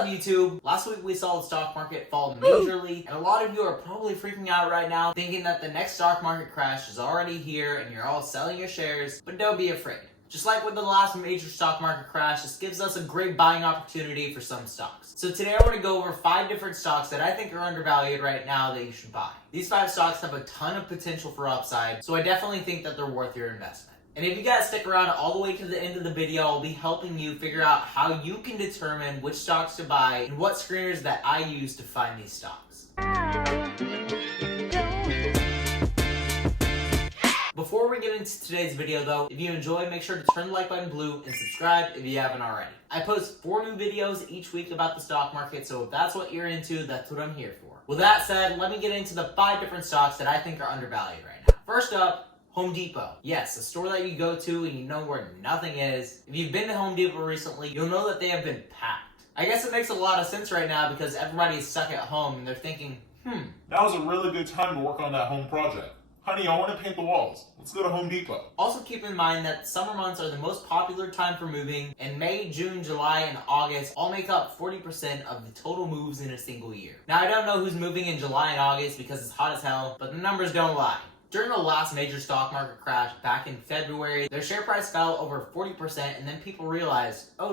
up, YouTube? Last week we saw the stock market fall majorly, and a lot of you are probably freaking out right now, thinking that the next stock market crash is already here and you're all selling your shares, but don't be afraid. Just like with the last major stock market crash, this gives us a great buying opportunity for some stocks. So today I want to go over 5 different stocks that I think are undervalued right now that you should buy. These 5 stocks have a ton of potential for upside, so I definitely think that they're worth your investment. And if you guys stick around all the way to the end of the video, I'll be helping you figure out how you can determine which stocks to buy and what screeners that I use to find these stocks. Before we get into today's video though, if you enjoy, make sure to turn the like button blue and subscribe if you haven't already. I post 4 new videos each week about the stock market, so if that's what you're into, that's what I'm here for. With that said, let me get into the 5 different stocks that I think are undervalued right now. First up, Home Depot. Yes, a store that you go to and you know where nothing is. If you've been to Home Depot recently, you'll know that they have been packed. I guess it makes a lot of sense right now because everybody's stuck at home and they're thinking, Now's a really good time to work on that home project. Honey, I want to paint the walls. Let's go to Home Depot. Also keep in mind that summer months are the most popular time for moving, and May, June, July, and August all make up 40% of the total moves in a single year. Now I don't know who's moving in July and August because it's hot as hell, but the numbers don't lie. During the last major stock market crash back in February, their share price fell over 40%, and then people realized, oh,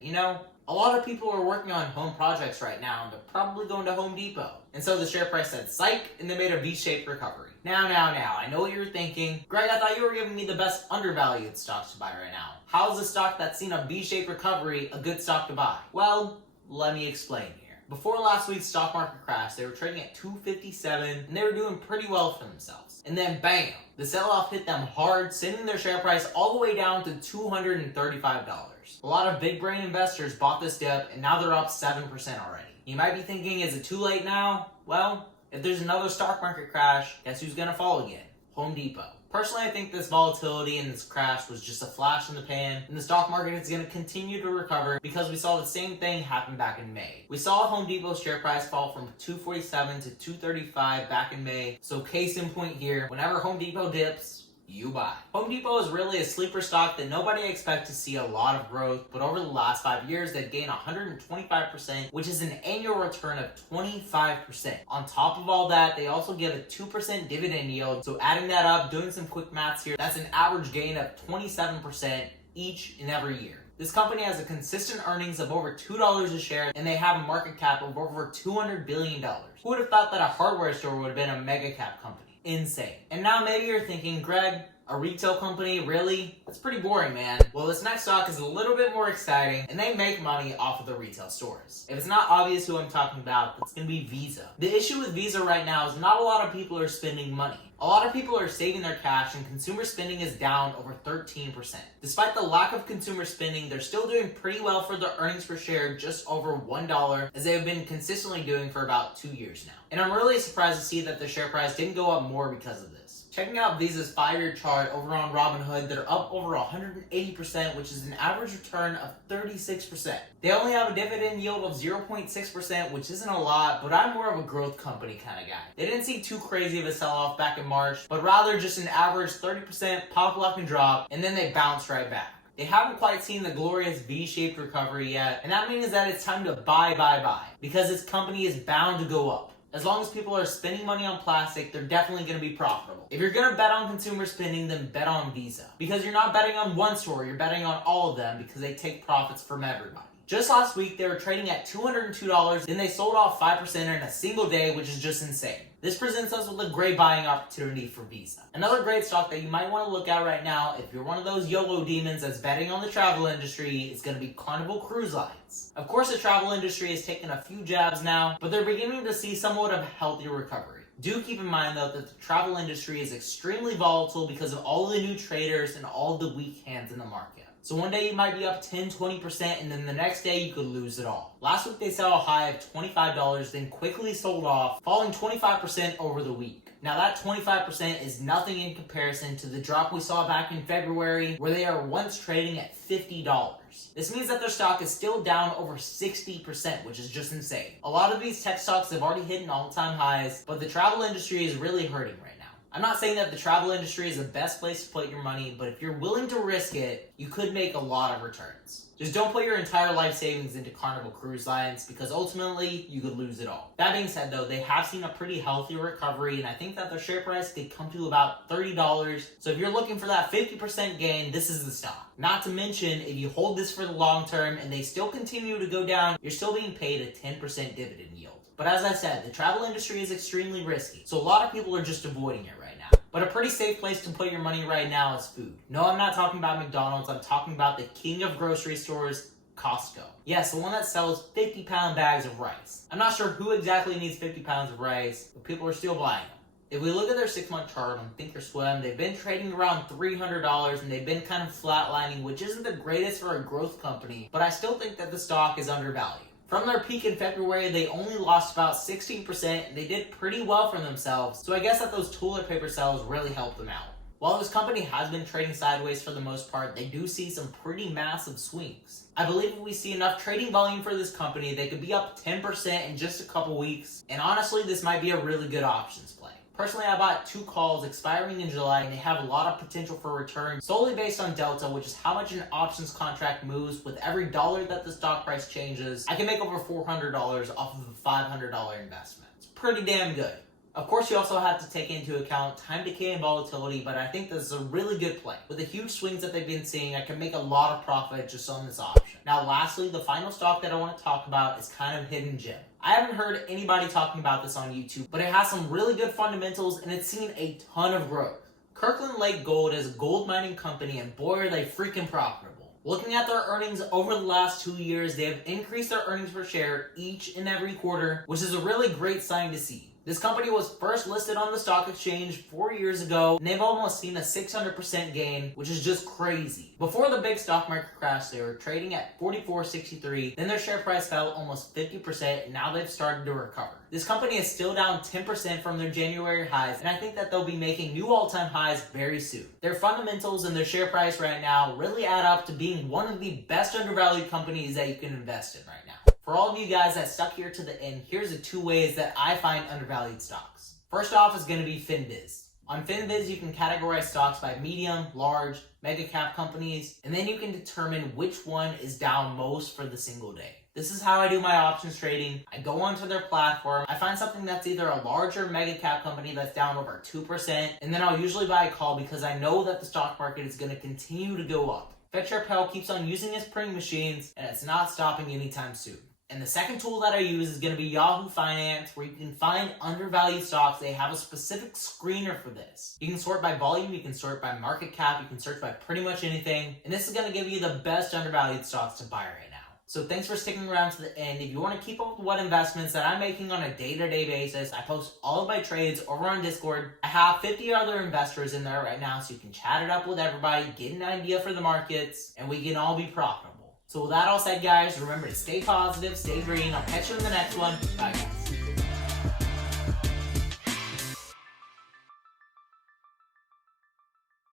you know, a lot of people are working on home projects right now, and they're probably going to Home Depot. And so the share price said psych, and they made a V-shaped recovery. Now, I know what you're thinking. Greg, I thought you were giving me the best undervalued stocks to buy right now. How is a stock that's seen a V-shaped recovery a good stock to buy? Well, let me explain here. Before last week's stock market crash, they were trading at $257, and they were doing pretty well for themselves. And then bam, the sell-off hit them hard, sending their share price all the way down to $235. A lot of big brain investors bought this dip, and now they're up 7% already. You might be thinking, is it too late now? Well, if there's another stock market crash, guess who's gonna fall again? Home Depot. Personally, I think this volatility and this crash was just a flash in the pan, and the stock market is going to continue to recover because we saw the same thing happen back in May. We saw Home Depot's share price fall from $247 to $235 back in May, so case in point here, whenever Home Depot dips, you buy. Home Depot is really a sleeper stock that nobody expects to see a lot of growth, but over the last 5 years, they've gained 125%, which is an annual return of 25%. On top of all that, they also give a 2% dividend yield, so adding that up, doing some quick maths here, that's an average gain of 27% each and every year. This company has a consistent earnings of over $2 a share, and they have a market cap of over $200 billion. Who would have thought that a hardware store would have been a mega cap company? Insane. And now maybe you're thinking, Greg, a retail company, really? That's pretty boring, man. Well, this next stock is a little bit more exciting, and they make money off of the retail stores. If it's not obvious who I'm talking about, it's gonna be Visa. The issue with Visa right now is not a lot of people are spending money. A lot of people are saving their cash, and consumer spending is down over 13%. Despite the lack of consumer spending, they're still doing pretty well for their earnings per share, just over $1, as they have been consistently doing for about 2 years now. And I'm really surprised to see that the share price didn't go up more because of this. Checking out Visa's 5-year chart over on Robinhood, they're up over 180%, which is an average return of 36%. They only have a dividend yield of 0.6%, which isn't a lot, but I'm more of a growth company kind of guy. They didn't see too crazy of a sell-off back in March, but rather just an average 30% pop, lock, and drop, and then they bounce right back. They haven't quite seen the glorious V-shaped recovery yet, and that means that it's time to buy, because this company is bound to go up. As long as people are spending money on plastic, they're definitely going to be profitable. If you're going to bet on consumer spending, then bet on Visa. Because you're not betting on one store, you're betting on all of them because they take profits from everybody. Just last week, they were trading at $202, then they sold off 5% in a single day, which is just insane. This presents us with a great buying opportunity for Visa. Another great stock that you might want to look at right now, if you're one of those YOLO demons that's betting on the travel industry, is going to be Carnival Cruise Lines. Of course, the travel industry has taken a few jabs now, but they're beginning to see somewhat of a healthy recovery. Do keep in mind, though, that the travel industry is extremely volatile because of all the new traders and all the weak hands in the market. So one day you might be up 10-20%, and then the next day you could lose it all. Last week they saw a high of $25, then quickly sold off, falling 25% over the week. Now that 25% is nothing in comparison to the drop we saw back in February, where they are once trading at $50. This means that their stock is still down over 60%, which is just insane. A lot of these tech stocks have already hit all-time highs, but the travel industry is really hurting right now. I'm not saying that the travel industry is the best place to put your money, but if you're willing to risk it, you could make a lot of returns. Just don't put your entire life savings into Carnival Cruise Lines because ultimately you could lose it all. That being said though, they have seen a pretty healthy recovery and I think that their share price could come to about $30. So if you're looking for that 50% gain, this is the stock. Not to mention, if you hold this for the long term and they still continue to go down, you're still being paid a 10% dividend yield. But as I said, the travel industry is extremely risky, so a lot of people are just avoiding it right now. But a pretty safe place to put your money right now is food. No, I'm not talking about McDonald's, I'm talking about the king of grocery stores, Costco. Yes, the one that sells 50-pound bags of rice. I'm not sure who exactly needs 50 pounds of rice, but people are still buying them. If we look at their 6-month chart on Thinkorswim, they've been trading around $300 and they've been kind of flatlining, which isn't the greatest for a growth company, but I still think that the stock is undervalued. From their peak in February, they only lost about 16% and they did pretty well for themselves, so I guess that those toilet paper sales really helped them out. While this company has been trading sideways for the most part, they do see some pretty massive swings. I believe if we see enough trading volume for this company, they could be up 10% in just a couple weeks, and honestly, this might be a really good options play. Personally, I bought 2 calls expiring in July and they have a lot of potential for return solely based on delta, which is how much an options contract moves with every dollar that the stock price changes. I can make over $400 off of a $500 investment. It's pretty damn good. Of course, you also have to take into account time decay and volatility, but I think this is a really good play. With the huge swings that they've been seeing, I can make a lot of profit just on this option. Now, lastly, the final stock that I want to talk about is kind of hidden gem. I haven't heard anybody talking about this on YouTube, but it has some really good fundamentals and it's seen a ton of growth. Kirkland Lake Gold is a gold mining company and boy are they freaking profitable. Looking at their earnings over the last 2 years, they have increased their earnings per share each and every quarter, which is a really great sign to see. This company was first listed on the stock exchange 4 years ago, and they've almost seen a 600% gain, which is just crazy. Before the big stock market crash, they were trading at $44.63, then their share price fell almost 50%, and now they've started to recover. This company is still down 10% from their January highs, and I think that they'll be making new all-time highs very soon. Their fundamentals and their share price right now really add up to being one of the best undervalued companies that you can invest in right now. For all of you guys that stuck here to the end, here's the 2 ways that I find undervalued stocks. First off is going to be FinViz. On FinViz, you can categorize stocks by medium, large, mega cap companies, and then you can determine which one is down most for the single day. This is how I do my options trading. I go onto their platform, I find something that's either a larger mega cap company that's down over 2%, and then I'll usually buy a call because I know that the stock market is going to continue to go up. FedSharePel keeps on using its printing machines, and it's not stopping anytime soon. And the second tool that I use is going to be Yahoo Finance, where you can find undervalued stocks. They have a specific screener for this. You can sort by volume, you can sort by market cap, you can search by pretty much anything. And this is going to give you the best undervalued stocks to buy right now. So thanks for sticking around to the end. If you want to keep up with what investments that I'm making on a day-to-day basis, I post all of my trades over on Discord. I have 50 other investors in there right now, so you can chat it up with everybody, get an idea for the markets, and we can all be profitable. So with that all said, guys, remember to stay positive, stay green. I'll catch you in the next one. Bye, guys.